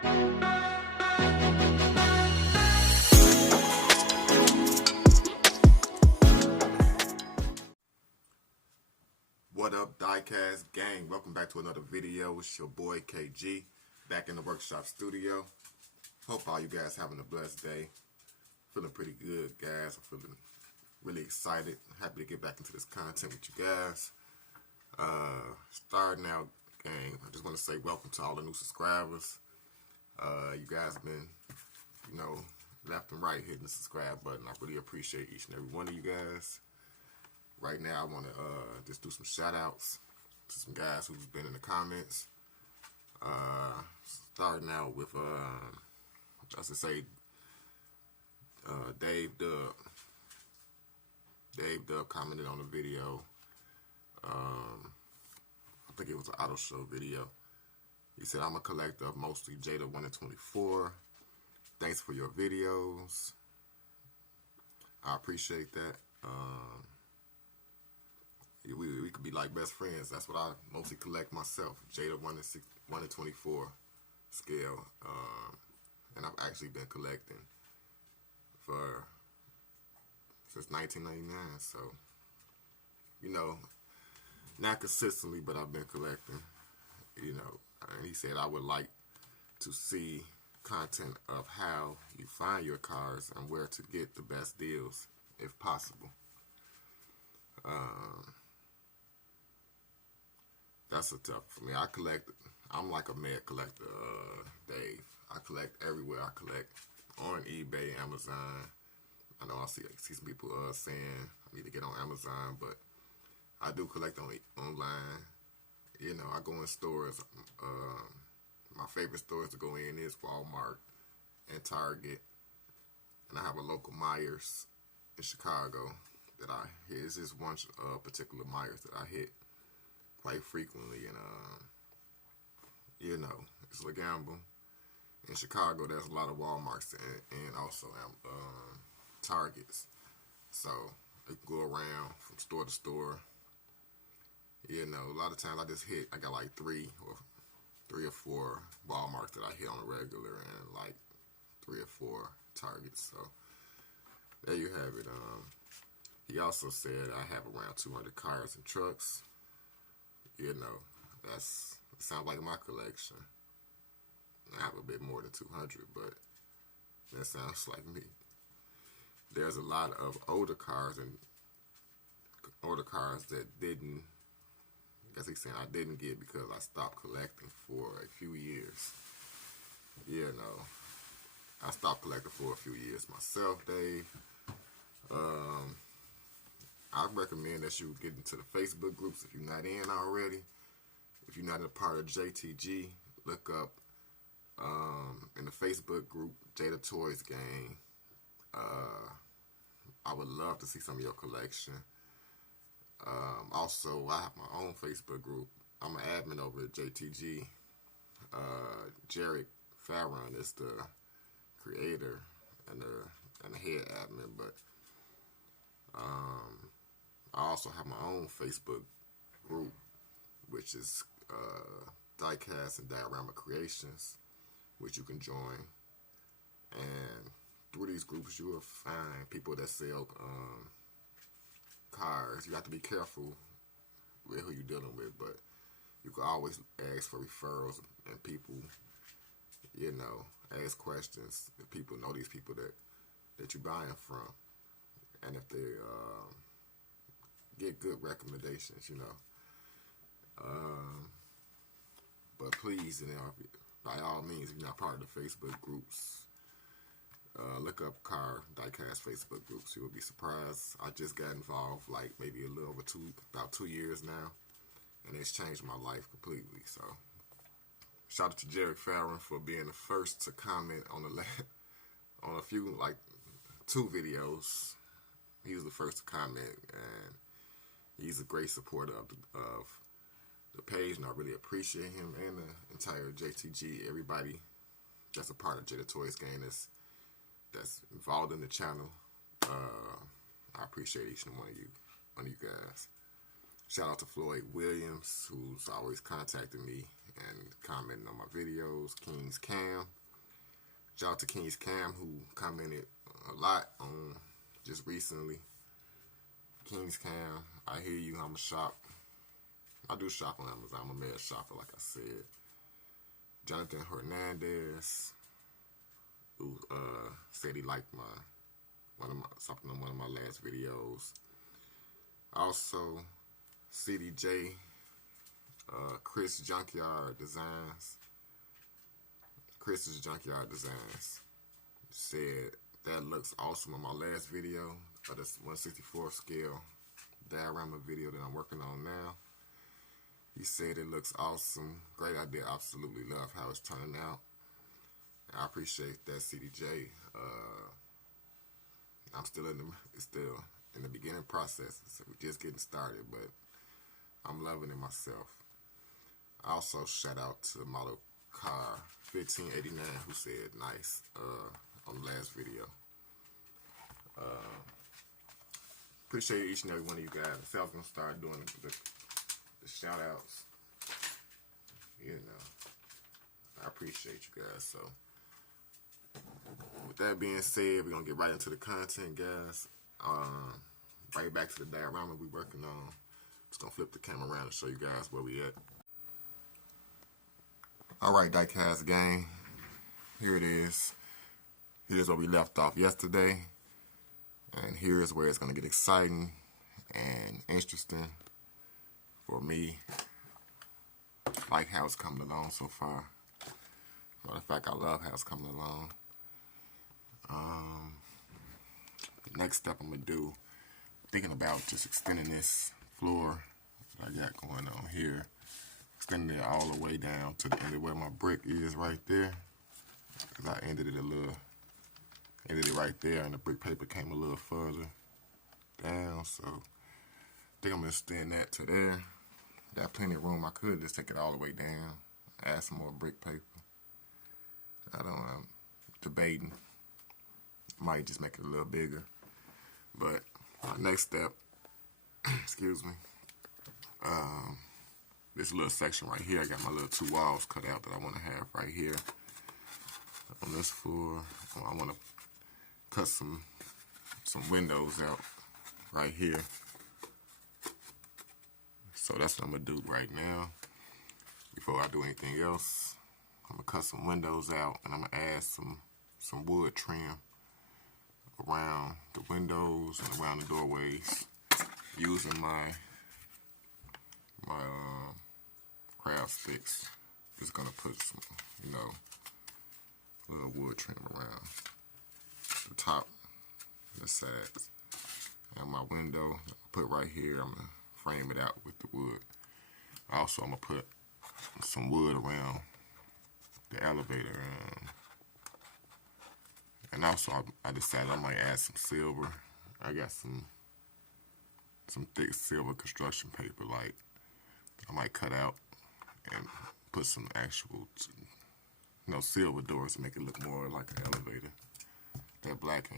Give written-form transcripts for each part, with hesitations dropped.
What up, Diecast gang? Welcome back to another video. It's your boy KG back in the workshop studio. Hope all you guys having a blessed day. Feeling pretty good, guys. I'm feeling really excited. Happy to get back into this content with you guys. Starting out, gang, I just want to say welcome to all the new subscribers. You guys have been, left and right hitting the subscribe button. I really appreciate each and every one of you guys. Right now, I want to just do some shout-outs to some guys who's been in the comments. Starting out with, just to say, Dave Dub. Dave Dub commented on the video. I think it was an auto show video. He said, I'm a collector of mostly Jada 1 and 24. Thanks for your videos. I appreciate that. We could be like best friends. That's what I mostly collect myself. Jada 1 and 24 scale. And I've actually been collecting since 1999. So, not consistently, but I've been collecting. And he said I would like to see content of how you find your cars and where to get the best deals if possible. That's a tough for me. I'm like a mad collector, Dave. I collect everywhere. I collect on eBay, Amazon. I know I see some people saying I need to get on Amazon, but I do collect online. I go in stores. My favorite stores to go in is Walmart and Target. And I have a local Myers in Chicago that I hit. It's just one particular Myers that I hit quite frequently, and it's a gamble. In Chicago, there's a lot of Walmarts and also Targets, so I can go around from store to store. A lot of times I got like three or four Walmarts that I hit on a regular, and like 3 or 4 Targets. So there you have it. He also said I have around 200 cars and trucks. It sounds like my collection. I have a bit more than 200, but that sounds like me. There's a lot of older cars that didn't, I guess he's saying I didn't get because I stopped collecting for a few years. I stopped collecting for a few years myself, Dave. I recommend that you get into the Facebook groups if you're not in already. If you're not a part of JTG, look up in the Facebook group, Jada Toys Gang. I would love to see some of your collection. Also, I have my own Facebook group. I'm an admin over at JTG. Jared Farron is the creator and the head admin, but I also have my own Facebook group, which is Diecast Diorama Creations, which you can join. And through these groups, you will find people that sell cars. You have to be careful with who you're dealing with, but you can always ask for referrals and people, ask questions if people know these people that you're buying from, and if they get good recommendations, But please, by all means, if you're not part of the Facebook groups, look up Car Diecast Facebook groups. You will be surprised. I just got involved like maybe a little over about 2 years now, and it's changed my life completely. So shout out to Jared Farron for being the first to comment on on a few, like 2 videos. He was the first to comment, and he's a great supporter of the page, and I really appreciate him and the entire JTG, everybody that's a part of Jada Toys Gang that's involved in the channel. I appreciate each and one of you guys. Shout out to Floyd Williams, who's always contacting me and commenting on my videos, King's Cam. Shout out to King's Cam who commented a lot on just recently. King's Cam, I hear you, I'm a shop. I do shop on Amazon, I'm a mad shopper like I said. Jonathan Hernandez, who said he liked something on one of my last videos. Also, CDJ, Chris Junkyard Designs. Chris's Junkyard Designs said that looks awesome on my last video of this 1/64 scale diorama video that I'm working on now. He said it looks awesome. Great idea. Absolutely love how it's turning out. I appreciate that, CDJ. I'm still in the beginning process. So we're just getting started, but I'm loving it myself. I also shout out to model car 1589 who said nice on the last video. Appreciate each and every one of you guys. I was gonna start doing the shout outs. You know, I appreciate you guys. So with that being said, we're gonna get right into the content, guys. Right back to the diorama we're working on. Just gonna flip the camera around and show you guys where we at. Alright, Diecast gang, here it is. Here's where we left off yesterday. And here's where it's going to get exciting and interesting for me. I like how it's coming along so far. Matter of fact, I love how it's coming along. The next step I'm going to do, thinking about just extending this floor that I got going on here. Extending it all the way down to the end of where my brick is right there. Because I ended it right there, and the brick paper came a little further down. So I think I'm gonna extend that to there. Got plenty of room. I could just take it all the way down, add some more brick paper. I'm debating. Might just make it a little bigger. But my next step, excuse me, this little section right here, I got my little 2 walls cut out that I want to have right here. On this floor, I want to cut some windows out right here. So that's what I'm going to do right now. Before I do anything else, I'm going to cut some windows out, and I'm going to add some wood trim around the windows and around the doorways using my craft sticks. Just gonna put some, little wood trim around the top, the sides, and my window. I put right here. I'm gonna frame it out with the wood. Also, I'm gonna put some wood around the elevator, and also I decided I might add some silver. I got some thick silver construction paper, like I might cut out and put some actual, silver doors to make it look more like an elevator. That black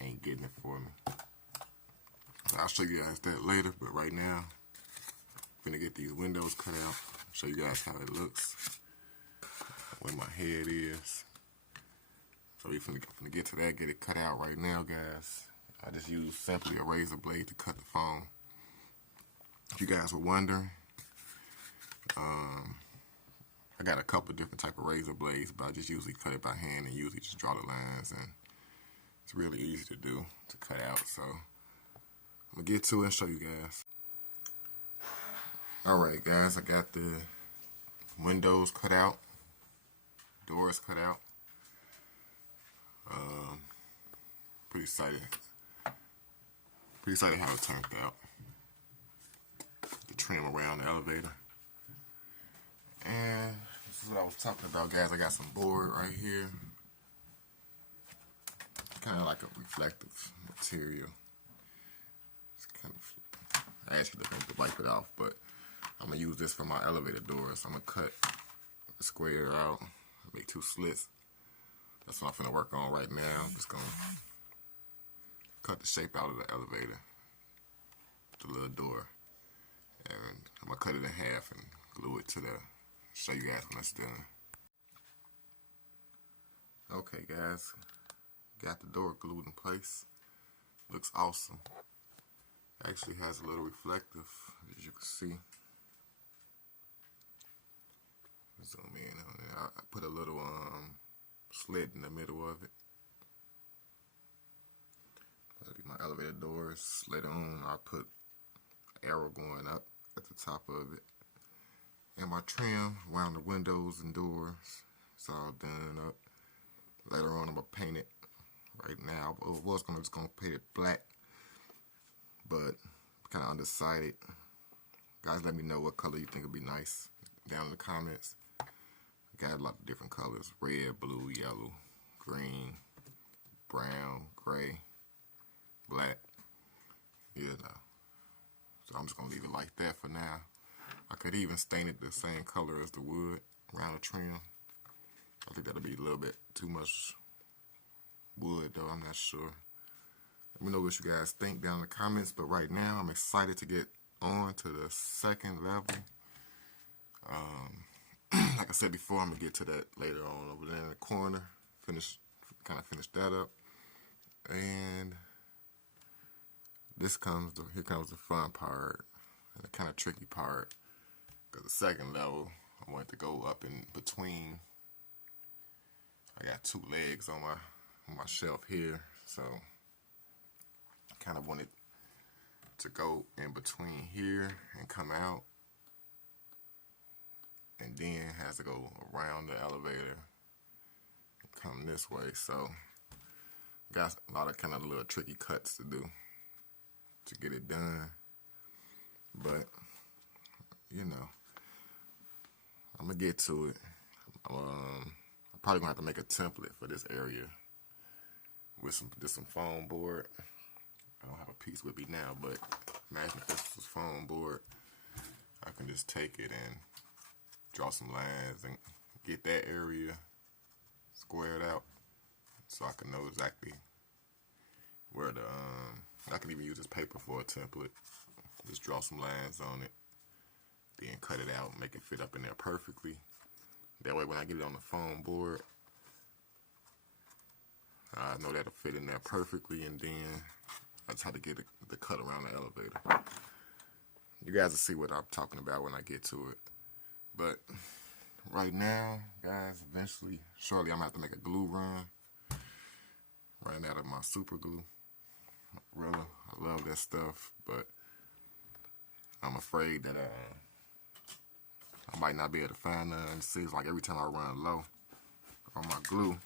ain't getting it for me. I'll show you guys that later, but right now, I'm gonna get these windows cut out, show you guys how it looks, where my head is. So we're finna get to that, get it cut out right now, guys. I just use simply a razor blade to cut the foam. If you guys were wondering, I got a couple different type of razor blades, but I just usually cut it by hand and usually just draw the lines, and it's really easy to do, to cut out. So I'm gonna get to it and show you guys. Alright guys, I got the windows cut out, doors cut out. Pretty excited how it turned out. The trim around the elevator. And this is what I was talking about, guys. I got some board right here. Kind of like a reflective material. It's kind of, I actually have to wipe it off, but I'm going to use this for my elevator doors. I'm going to cut the square out, make 2 slits. That's what I'm going to work on right now. I'm just going to cut the shape out of the elevator, the little door. And I'm going to cut it in half and glue it to the, show you guys when it's done. Okay guys, got the door glued in place. Looks awesome. Actually has a little reflective, as you can see. Zoom in on it. I put a little slit in the middle of it. That'll be my elevator doors. Later on, I'll put an arrow going up at the top of it. And my trim around the windows and doors. It's all done up. Later on, I'm gonna paint it. Right now, I was just gonna paint it black, but kind of undecided. Guys, let me know what color you think would be nice down in the comments. Got a lot of different colors: red, blue, yellow, green, brown, gray, black. You know. So I'm just gonna leave it like that for now. I could even stain it the same color as the wood around the trim. I think that'll be a little bit too much wood though, I'm not sure. Let me know what you guys think down in the comments, but right now I'm excited to get on to the second level. Like I said before, I'm gonna get to that later on over there in the corner. Kind of finish that up. And here comes the fun part and the kind of tricky part. Because the second level, I want to go up in between. I got two legs on my shelf here, so I kind of wanted to go in between here and come out, and then has to go around the elevator and come this way. So got a lot of kind of little tricky cuts to do to get it done, but you know, I'm gonna get to it. I'm probably gonna have to make a template for this area with some foam board. I don't have a piece with me now, but imagine if this was foam board. I can just take it and draw some lines and get that area squared out, so I can know exactly where I can even use this paper for a template. Just draw some lines on it, then cut it out, make it fit up in there perfectly. That way when I get it on the foam board, I know that'll fit in there perfectly, and then I just have to get the cut around the elevator. You guys will see what I'm talking about when I get to it. But right now, guys, shortly I'm gonna have to make a glue run. Running out of my super glue. Really, I love that stuff, but I'm afraid that I might not be able to find none. It seems like every time I run low on my glue,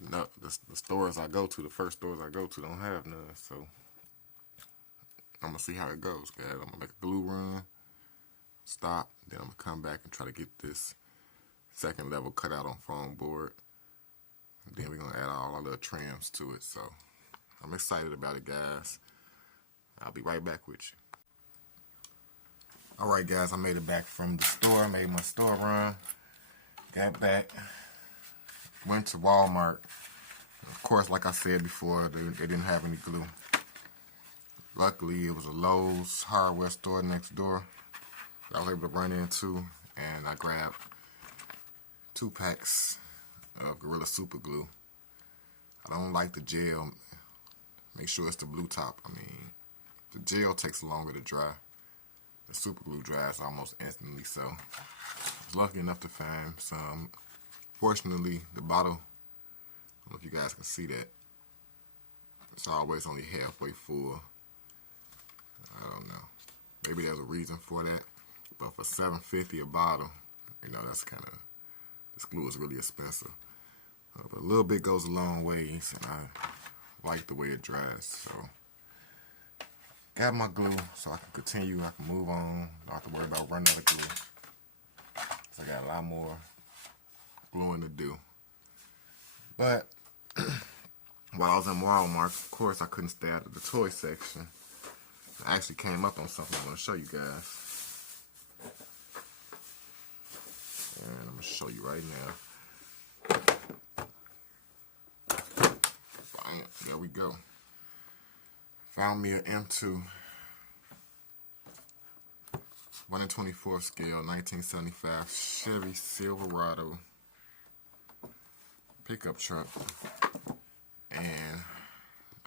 the stores I go to, the first stores I go to, don't have none. So I'm gonna see how it goes, guys. I'm gonna make a glue run, stop, then I'm gonna come back and try to get this second level cut out on foam board. And then we're gonna add all our little trims to it. So I'm excited about it, guys. I'll be right back with you. Alright guys, I made it back from the store, made my store run, got back, went to Walmart. Of course, like I said before, they didn't have any glue. Luckily, it was a Lowe's hardware store next door that I was able to run into, and I grabbed 2 packs of Gorilla Super Glue. I don't like the gel. Make sure it's the blue top. I mean, the gel takes longer to dry. The super glue dries almost instantly, so I was lucky enough to find some. Fortunately, the bottle, I don't know if you guys can see that, it's always only halfway full. I don't know. Maybe there's a reason for that, but for $7.50 a bottle, you know, this glue is really expensive. But a little bit goes a long ways, and I like the way it dries, so got my glue so I can continue, I can move on, don't have to worry about running out of glue. So I got a lot more gluing to do. But while I was in Walmart, of course I couldn't stay out of the toy section. I actually came up on something I want to show you guys. And I'm going to show you right now. Bam, there we go. Found me an M2 1 in 24 scale 1975 Chevy Silverado pickup truck, and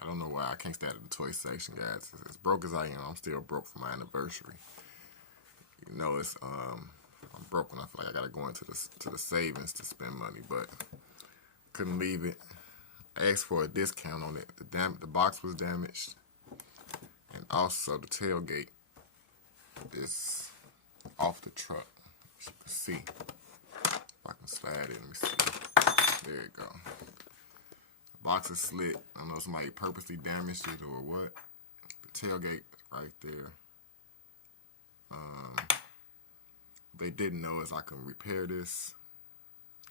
I don't know why I can't stay at the toy section, guys. As broke as I am, I'm still broke for my anniversary. You know, I'm broke when I feel like I gotta go into the savings to spend money, but couldn't leave it. I asked for a discount on it. The box was damaged, and also the tailgate is off the truck. As you can see, if I can slide it, let me see. There you go. The box is slit. I don't know if somebody purposely damaged it or what. The tailgate right there. They didn't know is I can repair this.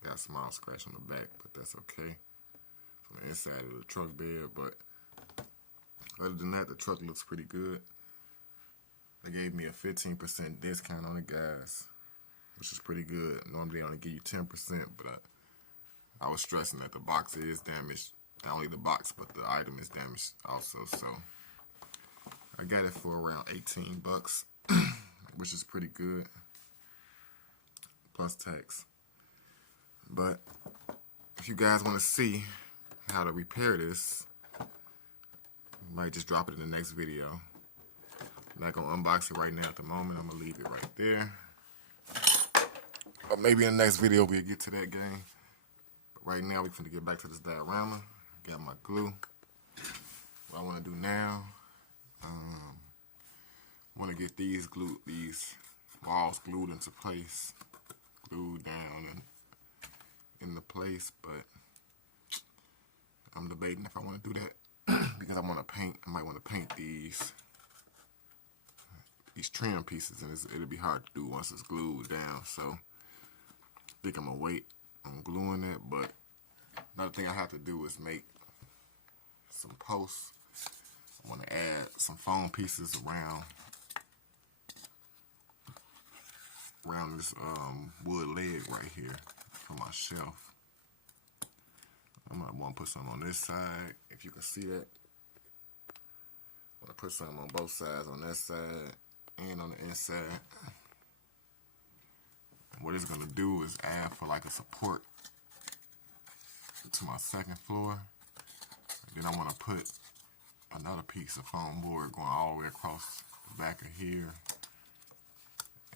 Got a small scratch on the back, but that's okay. From the inside of the truck bed, but other than that, the truck looks pretty good. They gave me a 15% discount on it, guys, which is pretty good. Normally, they only give you 10%, but I was stressing that the box is damaged. Not only the box, but the item is damaged also. So I got it for around 18 bucks, which is pretty good, plus tax. But if you guys want to see how to repair this, I might just drop it in the next video. I'm not going to unbox it right now at the moment. I'm going to leave it right there. Or maybe in the next video we'll get to that game. But right now we're going to get back to this diorama. Got my glue. What I want to do now, I want to get these walls glued into place. Glued down and into place, but I'm debating if I want to do that because I want to paint. I might want to paint these trim pieces, and it'll be hard to do once it's glued down. So I think I'm gonna wait on gluing it. But another thing I have to do is make some posts. I want to add some foam pieces around this wood leg right here for my shelf. I might want to put some on this side, if you can see that. I want to put some on both sides, on that side and on the inside. And what it's going to do is add for like a support to my second floor. And then I want to put another piece of foam board going all the way across the back of here,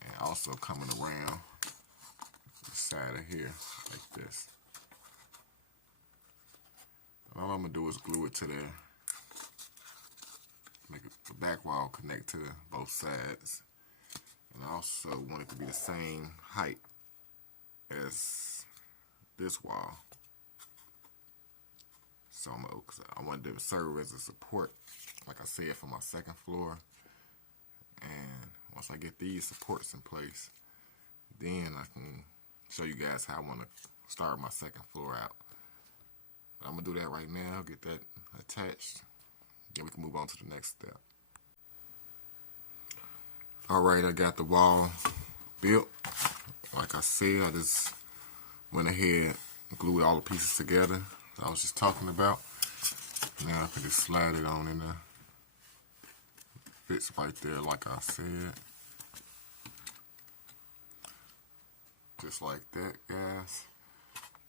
and also coming around the side of here like this. All I'm going to do is glue it to there. Make the back wall connect to both sides. And I also want it to be the same height as this wall. So I want it to serve as a support, like I said, for my second floor. And once I get these supports in place, then I can show you guys how I want to start my second floor out. I'm going to do that right now, get that attached, then we can move on to the next step. Alright, I got the wall built. Like I said, I just went ahead and glued all the pieces together that I was just talking about. Now I can just slide it on in there. Fits right there like I said. Just like that, guys.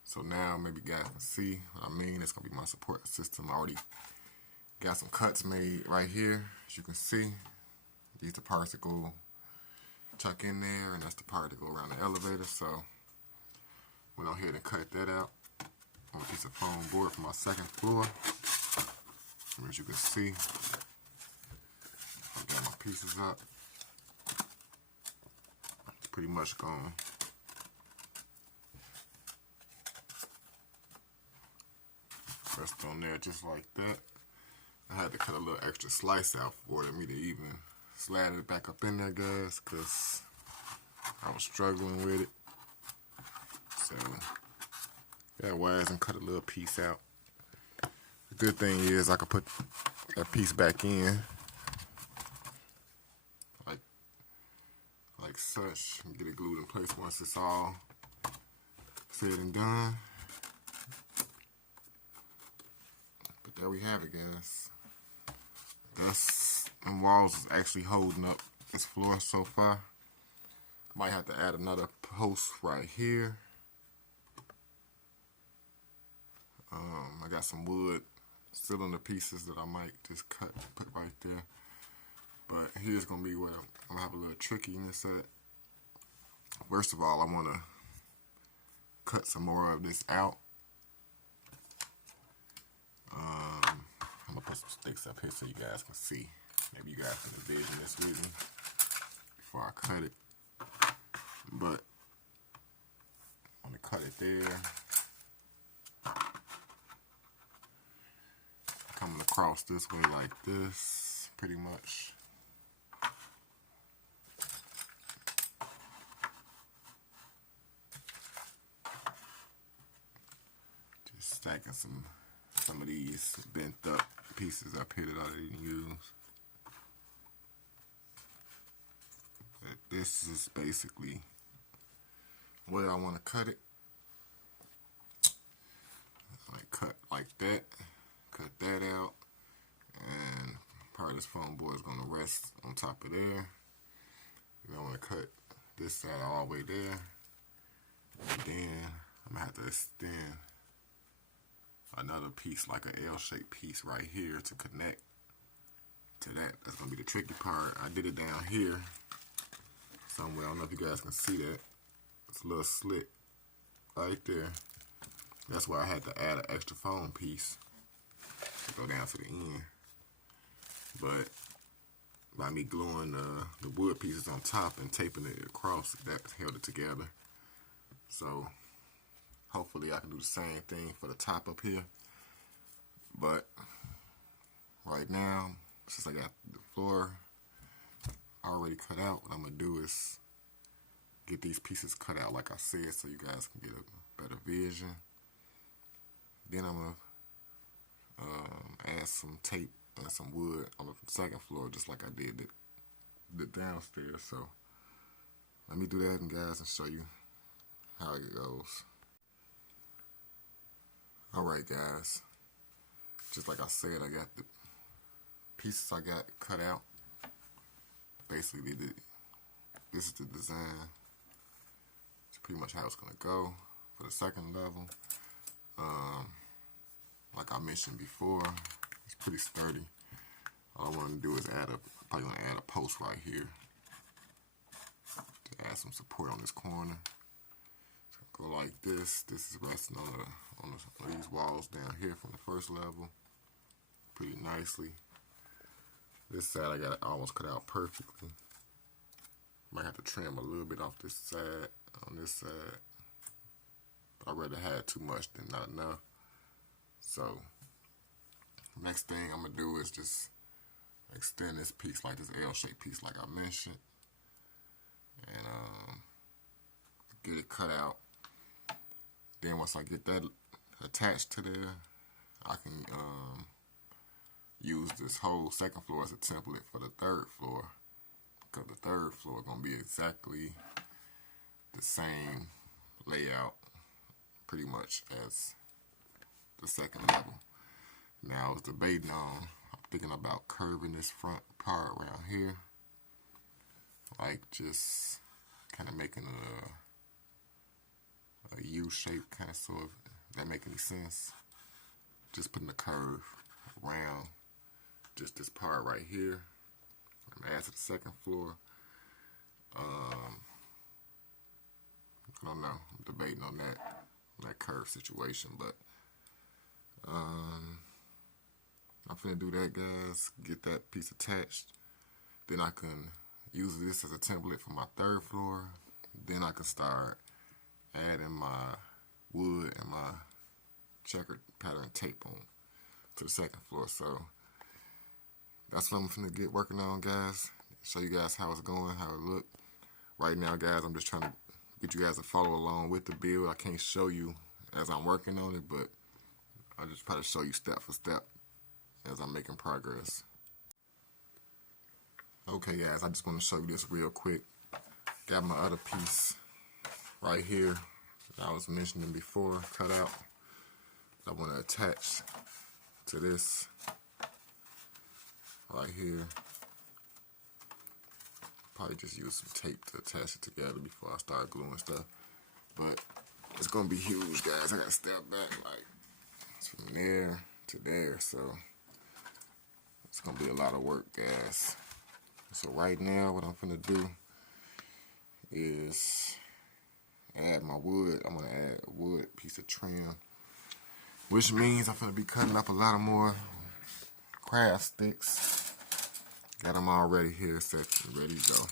So now maybe you guys can see what I mean. It's going to be my support system. I already got some cuts made right here, as you can see. These are the parts that go tuck in there, and that's the part that go around the elevator. So went on ahead and cut that out on a piece of foam board for my second floor. And as you can see, I got my pieces up. It's pretty much gone. Pressed on there just like that. I had to cut a little extra slice out for me to even slide it back up in there, guys, because I was struggling with it. So got wires and cut a little piece out. The good thing is I can put that piece back in like such and get it glued in place once it's all said and done. But there we have it, guys. Them walls is actually holding up this floor so far. Might have to add another post right here. I got some wood cylinder pieces that I might just cut, put right there. But here's going to be where I'm going to have a little trickiness at. First of all, I want to cut some more of this out. I'm going to put some sticks up here so you guys can see. Maybe you guys can envision this with me before I cut it. But I'm going to cut it there. Coming across this way like this, pretty much. Just stacking some of these bent up pieces up here that I didn't use. But this is basically where I want to cut it. Like cut like that, cut that out, and part of this foam board is going to rest on top of there. And I want to cut this side all the way there. And then I'm going to have to extend another piece, like an L-shaped piece right here to connect to that. That's going to be the tricky part. I did it down here somewhere. I don't know if you guys can see that. It's a little slit right there. That's why I had to add an extra foam piece to go down to the end. But by me gluing the wood pieces on top and taping it across, that held it together. So hopefully I can do the same thing for the top up here. But right now, since I got the floor already cut out, what I'm going to do is get these pieces cut out like I said so you guys can get a better vision. Then I'm going to add some tape and some wood on the second floor just like I did the downstairs. So let me do that, and guys, and show you how it goes. Alright guys, just like I said, I got the pieces I got cut out. Basically, this is the design. It's pretty much how it's going to go for the second level. Like I mentioned before, it's pretty sturdy. All I want to do is probably going to add a post right here to add some support on this corner. So go like this. This is resting on these walls down here from the first level pretty nicely. This side I got it almost cut out perfectly. Might have to trim a little bit off this side, on this side. But I'd rather have too much than not enough. So next thing I'm going to do is just extend this piece, like this L-shaped piece like I mentioned. And get it cut out. Then once I get that attached to there, I can use this whole second floor as a template for the third floor. Because the third floor is going to be exactly the same layout pretty much as the second level. Now I was debating I'm thinking about curving this front part around here. Like just kind of making a U shape, kind of sort of. That make any sense? Just putting a curve around just this part right here. I'm gonna add to the second floor. I don't know. I'm debating on that curve situation, but I'm finna do that, guys. Get that piece attached. Then I can use this as a template for my third floor. Then I can start adding my wood and my checkered pattern tape on to the second floor. So that's what I'm finna get working on, guys. Show you guys how it's going, how it look. Right now, guys, I'm just trying to get you guys to follow along with the build. I can't show you as I'm working on it, but I'll just try to show you step for step as I'm making progress. Okay, guys, I just want to show you this real quick. Got my other piece right here that I was mentioning before, cut out. I want to attach to this right here. Probably just use some tape to attach it together before I start gluing stuff. But it's going to be huge, guys. I got to step back like as from there to there, so it's gonna be a lot of work, guys. So right now, what I'm gonna do is add my wood. I'm gonna add a wood piece of trim, which means I'm gonna be cutting up a lot of more craft sticks. Got them already here, set and ready to go.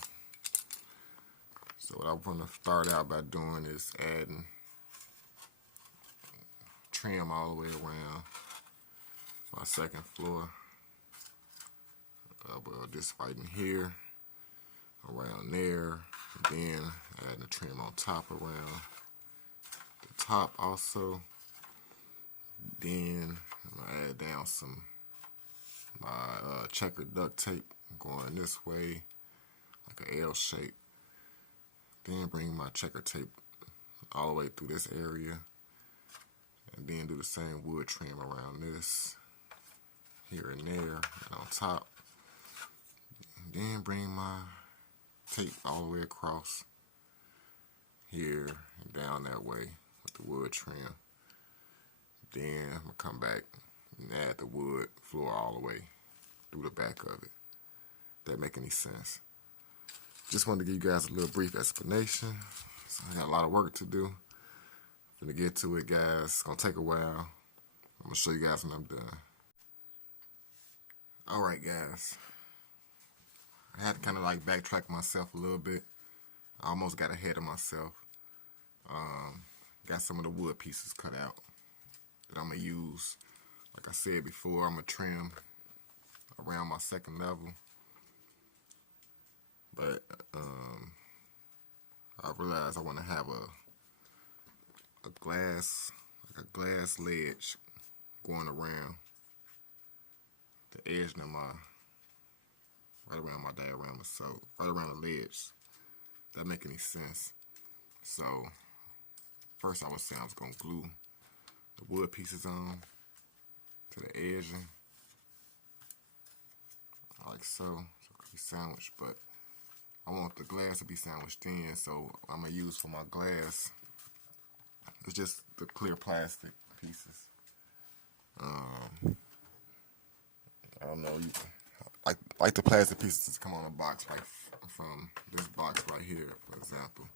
So what I'm gonna start out by doing is adding trim all the way around my second floor. Well, just right in here, around there, and then adding the trim on top around the top also. Then I'm gonna add down some my checkered duct tape going this way, like an L shape. Then bring my checker tape all the way through this area, and then do the same wood trim around this, here and there, and on top. Then bring my tape all the way across here and down that way with the wood trim. Then I'm going to come back and add the wood floor all the way through the back of it. That make any sense? Just wanted to give you guys a little brief explanation. So I got a lot of work to do. I'm going to get to it, guys. It's going to take a while. I'm going to show you guys when I'm done. Alright, guys. I had to kind of like backtrack myself a little bit. I almost got ahead of myself. Got some of the wood pieces cut out that I'm going to use. Like I said before, I'm going to trim around my second level. But I realized I want to have a glass ledge going around the edge of my, right around my diorama, so right around the ledge. That make any sense? So first I was saying I was gonna glue the wood pieces on to the edging, like so it could be sandwiched, but I want the glass to be sandwiched in, so I'm gonna use for my glass, it's just the clear plastic pieces. I don't know, like the plastic pieces that come on a box, like from this box right here, for example.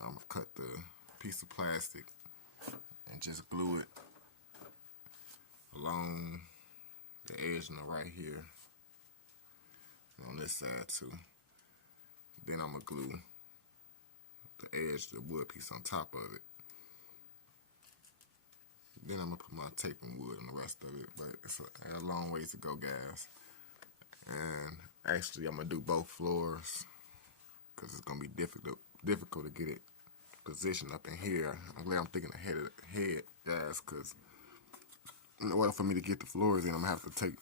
I'm gonna cut the piece of plastic and just glue it along the edge and right here, and on this side too. Then I'm gonna glue the edge of the wood piece on top of it. Then I'm gonna put my tape and wood on the rest of it, but I got a long ways to go, guys. And actually, I'm gonna do both floors because it's gonna be difficult to get it positioned up in here. I'm glad I'm thinking ahead, guys, because in order for me to get the floors in, I'm gonna have to take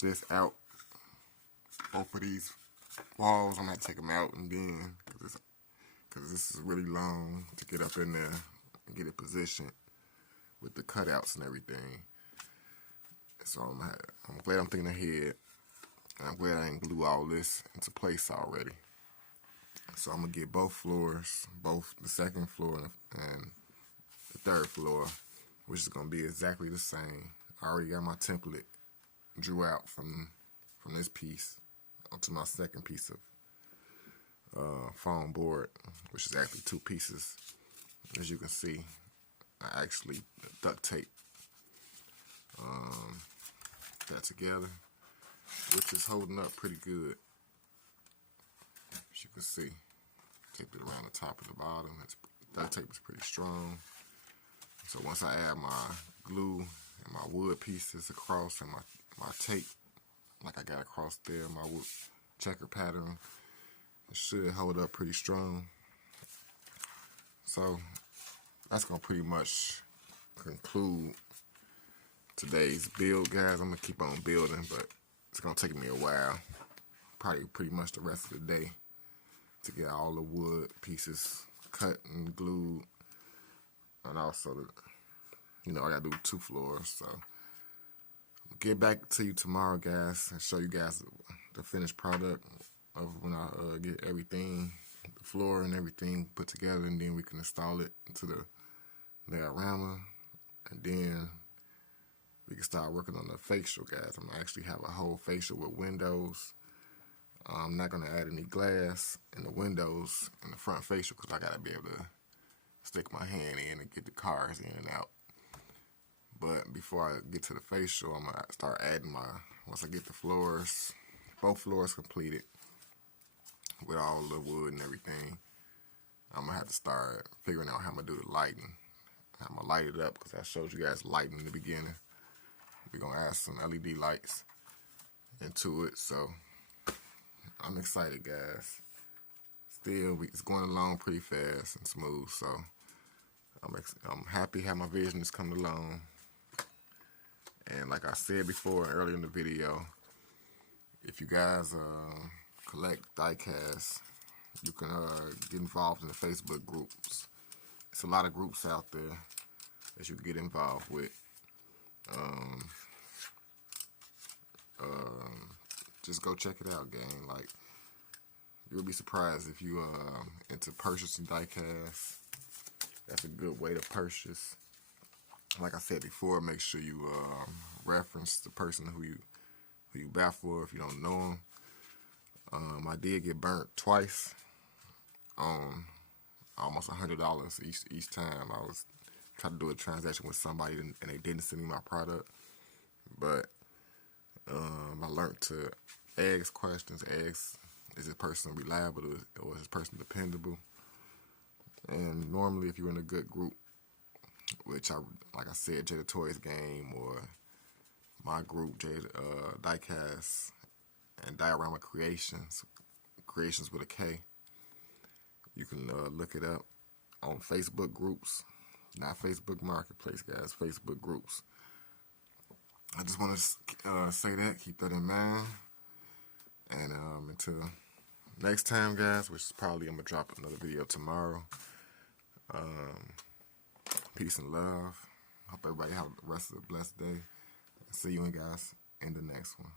this out. Both of these walls, I'm gonna have to take them out, and then because this is really long to get up in there and get it positioned with the cutouts and everything. So I'm glad I'm thinking ahead. And I'm glad I didn't glue all this into place already. So I'm going to get both floors, both the second floor and the third floor, which is going to be exactly the same. I already got my template drew out from this piece onto my second piece of foam board, which is actually two pieces. As you can see, I actually duct tape that together, which is holding up pretty good. As you can see, taped it around the top and the bottom. That tape is pretty strong. So once I add my glue and my wood pieces across and my tape, like I got across there, my wood checker pattern, it should hold up pretty strong. So that's gonna pretty much conclude today's build, guys. I'm gonna keep on building, but it's gonna take me a while, probably pretty much the rest of the day, to get all the wood pieces cut and glued, and also I gotta do 2 floors. So I'll get back to you tomorrow, guys, and show you guys the finished product of when I get everything, the floor and everything put together, and then we can install it into the diorama And then we can start working on the facial, guys. I'm going to actually have a whole facial with windows. I'm not going to add any glass in the windows in the front facial because I got to be able to stick my hand in and get the cars in and out. But before I get to the facial, I'm going to start adding once I get the floors, both floors completed with all the wood and everything, I'm going to have to start figuring out how I'm going to do the lighting. I'm going to light it up because I showed you guys lighting in the beginning. We're going to add some LED lights into it, so I'm excited, guys. Still, it's going along pretty fast and smooth, so I'm happy how my vision is coming along. And like I said before earlier in the video, if you guys collect diecast, you can get involved in the Facebook groups. It's a lot of groups out there that you can get involved with. Just go check it out, gang. Like, you'll be surprised if you into purchasing diecast. That's a good way to purchase. Like I said before, make sure you reference the person who you buy for if you don't know them. I did get burnt twice on almost $100 each time. I was trying to do a transaction with somebody and they didn't send me my product. But I learned to ask questions, is this person reliable or is this person dependable? And normally if you're in a good group, which like I said, Jada Toys Game or my group, Diecast and Diorama Creations with a K, you can look it up on Facebook groups, not Facebook Marketplace, guys, Facebook groups. I just want to say that, keep that in mind. And until next time, guys, which is probably I'm going to drop another video tomorrow. Peace and love. Hope everybody have the rest of a blessed day. See you guys in the next one.